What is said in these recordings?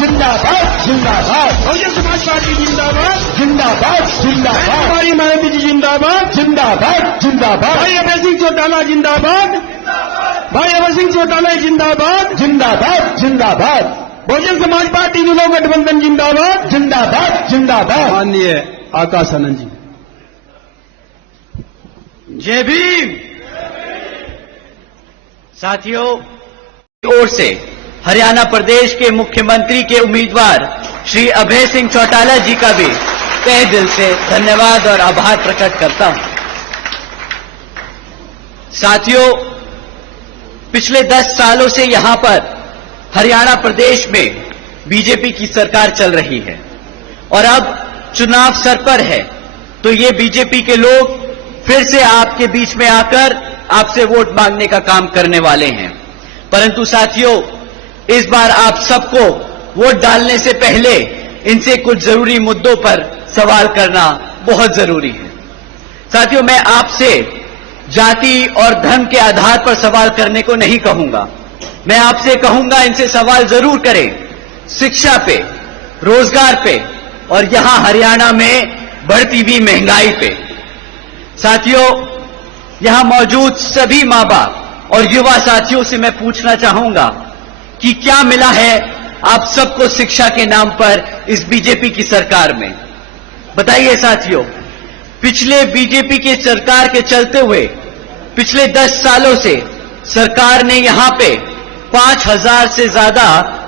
जिंदाबाद जिंदाबाद, बहुजन समाज पार्टी जिंदाबाद, जिंदाबाद जिंदाबाद, हमारी मायावती जी जिंदाबाद, जिंदाबाद जिंदाबाद, भाई अभय सिंह चौटाला जिंदाबाद, भाई अभय सिंह चौटाला जिंदाबाद, जिंदाबाद जिंदाबाद, बहुजन समाज पार्टी जिलो गठबंधन जिंदाबाद, जिंदाबाद जिंदाबाद। माननीय आकाश आनंद जी। जय भीम। साथियों, ओर से हरियाणा प्रदेश के मुख्यमंत्री के उम्मीदवार श्री अभय सिंह चौटाला जी का भी तहे दिल से धन्यवाद और आभार प्रकट करता हूं। साथियों, पिछले 10 सालों से यहां पर हरियाणा प्रदेश में बीजेपी की सरकार चल रही है और अब चुनाव सर पर है, तो ये बीजेपी के लोग फिर से आपके बीच में आकर आपसे वोट मांगने का काम करने वाले हैं। परंतु साथियों, इस बार आप सबको वोट डालने से पहले इनसे कुछ जरूरी मुद्दों पर सवाल करना बहुत जरूरी है। साथियों, मैं आपसे जाति और धर्म के आधार पर सवाल करने को नहीं कहूंगा। मैं आपसे कहूंगा इनसे सवाल जरूर करें शिक्षा पे, रोजगार पे और यहां हरियाणा में बढ़ती हुई महंगाई पे। साथियों, यहां मौजूद सभी मां बाप और युवा साथियों से मैं पूछना चाहूंगा कि क्या मिला है आप सबको शिक्षा के नाम पर इस बीजेपी की सरकार में? बताइए साथियों, पिछले बीजेपी की सरकार के चलते हुए पिछले 10 सालों से सरकार ने यहां पे 5000 से ज्यादा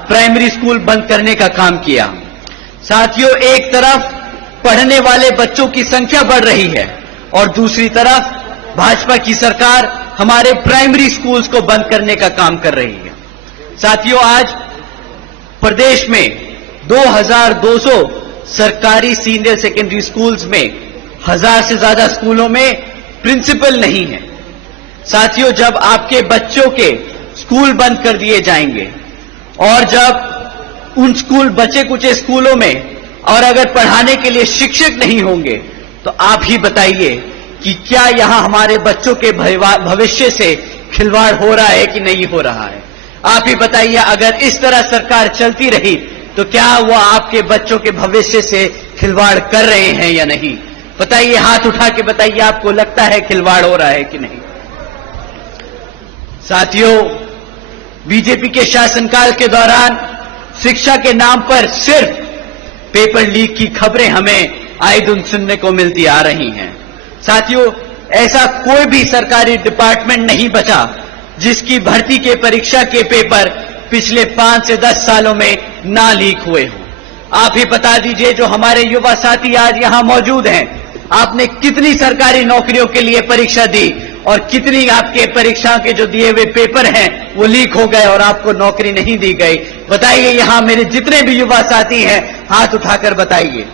प्राइमरी स्कूल बंद करने का काम किया। साथियों, एक तरफ पढ़ने वाले बच्चों की संख्या बढ़ रही है और दूसरी तरफ भाजपा की सरकार हमारे प्राइमरी स्कूल्स को बंद करने का काम कर रही है। साथियों, आज प्रदेश में 2200 सरकारी सीनियर सेकेंडरी स्कूल्स में 1000 से ज्यादा स्कूलों में प्रिंसिपल नहीं है। साथियों, जब आपके बच्चों के स्कूल बंद कर दिए जाएंगे और जब उन स्कूल बचे कुचे स्कूलों में और अगर पढ़ाने के लिए शिक्षक नहीं होंगे, तो आप ही बताइए कि क्या यहां हमारे बच्चों के भविष्य से खिलवाड़ हो रहा है कि नहीं हो रहा है? आप ही बताइए, अगर इस तरह सरकार चलती रही तो क्या वो आपके बच्चों के भविष्य से खिलवाड़ कर रहे हैं या नहीं? बताइए, हाथ उठा के बताइए, आपको लगता है खिलवाड़ हो रहा है कि नहीं? साथियों, बीजेपी के शासनकाल के दौरान शिक्षा के नाम पर सिर्फ पेपर लीक की खबरें हमें आए दिन सुनने को मिलती आ रही हैं। साथियों, ऐसा कोई भी सरकारी डिपार्टमेंट नहीं बचा जिसकी भर्ती के परीक्षा के पेपर पिछले 5 से 10 सालों में ना लीक हुए हों। आप ही बता दीजिए, जो हमारे युवा साथी आज यहां मौजूद हैं, आपने कितनी सरकारी नौकरियों के लिए परीक्षा दी और कितनी आपके परीक्षा के जो दिए हुए पेपर हैं वो लीक हो गए और आपको नौकरी नहीं दी गई? बताइए, यहां मेरे जितने भी युवा साथी हैं, हाथ उठाकर बताइए।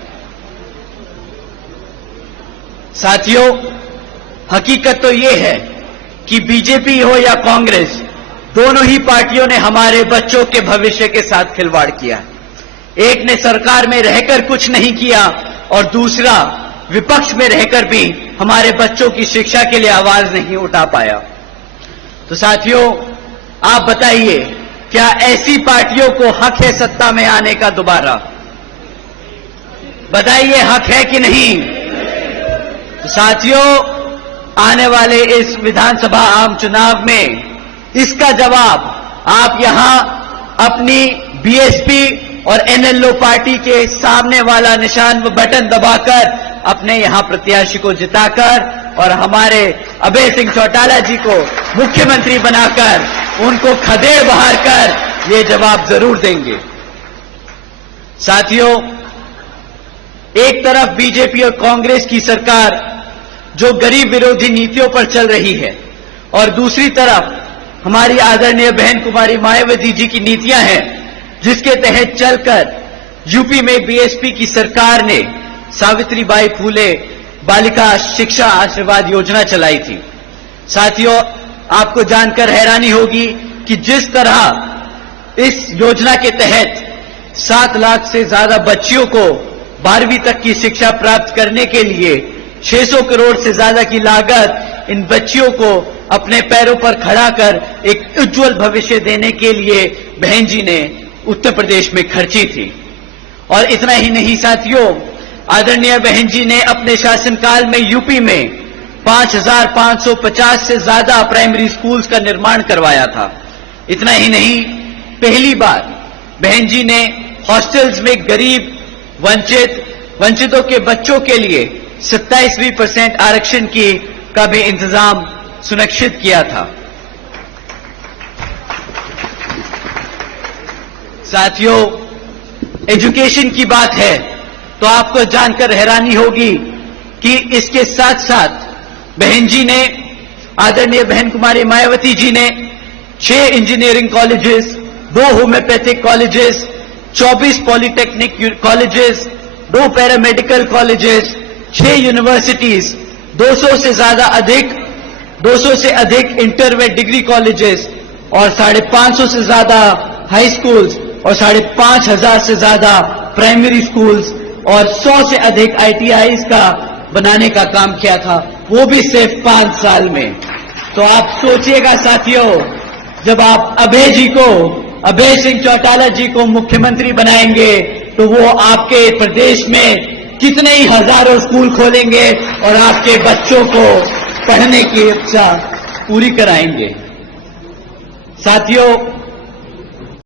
साथियों, हकीकत तो ये है कि बीजेपी हो या कांग्रेस, दोनों ही पार्टियों ने हमारे बच्चों के भविष्य के साथ खिलवाड़ किया। एक ने सरकार में रहकर कुछ नहीं किया और दूसरा विपक्ष में रहकर भी हमारे बच्चों की शिक्षा के लिए आवाज नहीं उठा पाया। तो साथियों, आप बताइए, क्या ऐसी पार्टियों को हक है सत्ता में आने का दोबारा? बताइए, हक है कि नहीं? तो साथियों, आने वाले इस विधानसभा आम चुनाव में इसका जवाब आप यहां अपनी बीएसपी और एनएलओ पार्टी के सामने वाला निशान व बटन दबाकर अपने यहां प्रत्याशी को जिताकर और हमारे अभय सिंह चौटाला जी को मुख्यमंत्री बनाकर उनको खदेड़ बहार कर ये जवाब जरूर देंगे। साथियों, एक तरफ बीजेपी और कांग्रेस की सरकार जो गरीब विरोधी नीतियों पर चल रही है और दूसरी तरफ हमारी आदरणीय बहन कुमारी मायावती जी की नीतियां हैं, जिसके तहत चलकर यूपी में बीएसपी की सरकार ने सावित्रीबाई फूले बालिका शिक्षा आशीर्वाद योजना चलाई थी। साथियों, आपको जानकर हैरानी होगी कि जिस तरह इस योजना के तहत 7 लाख से ज्यादा बच्चियों को 12वीं तक की शिक्षा प्राप्त करने के लिए 600 करोड़ से ज्यादा की लागत इन बच्चियों को अपने पैरों पर खड़ा कर एक उज्जवल भविष्य देने के लिए बहन जी ने उत्तर प्रदेश में खर्ची थी। और इतना ही नहीं साथियों, आदरणीय बहन जी ने अपने शासनकाल में यूपी में 5,550 से ज्यादा प्राइमरी स्कूल्स का निर्माण करवाया था। इतना ही नहीं, पहली बार बहन जी ने हॉस्टल्स में गरीब, वंचितों के बच्चों के लिए 27% आरक्षण का भी इंतजाम सुनिश्चित किया था। साथियों, एजुकेशन की बात है तो आपको जानकर हैरानी होगी कि इसके साथ साथ बहन जी ने, आदरणीय बहन कुमारी मायावती जी ने 6 engineering colleges, 2 homeopathic colleges, 24 polytechnic colleges, 2 paramedical colleges, 6 universities, 200 से अधिक इंटर व डिग्री कॉलेजेस और 550 से ज्यादा हाई स्कूल्स और 5,500 से ज्यादा प्राइमरी स्कूल्स और 100 से अधिक ITIs का बनाने का काम किया था, वो भी सिर्फ 5 साल में। तो आप सोचिएगा साथियों, जब आप अभय सिंह चौटाला जी को मुख्यमंत्री बनाएंगे तो वो आपके प्रदेश में कितने ही हजारों स्कूल खोलेंगे और आपके बच्चों को पढ़ने की इच्छा पूरी कराएंगे। साथियों,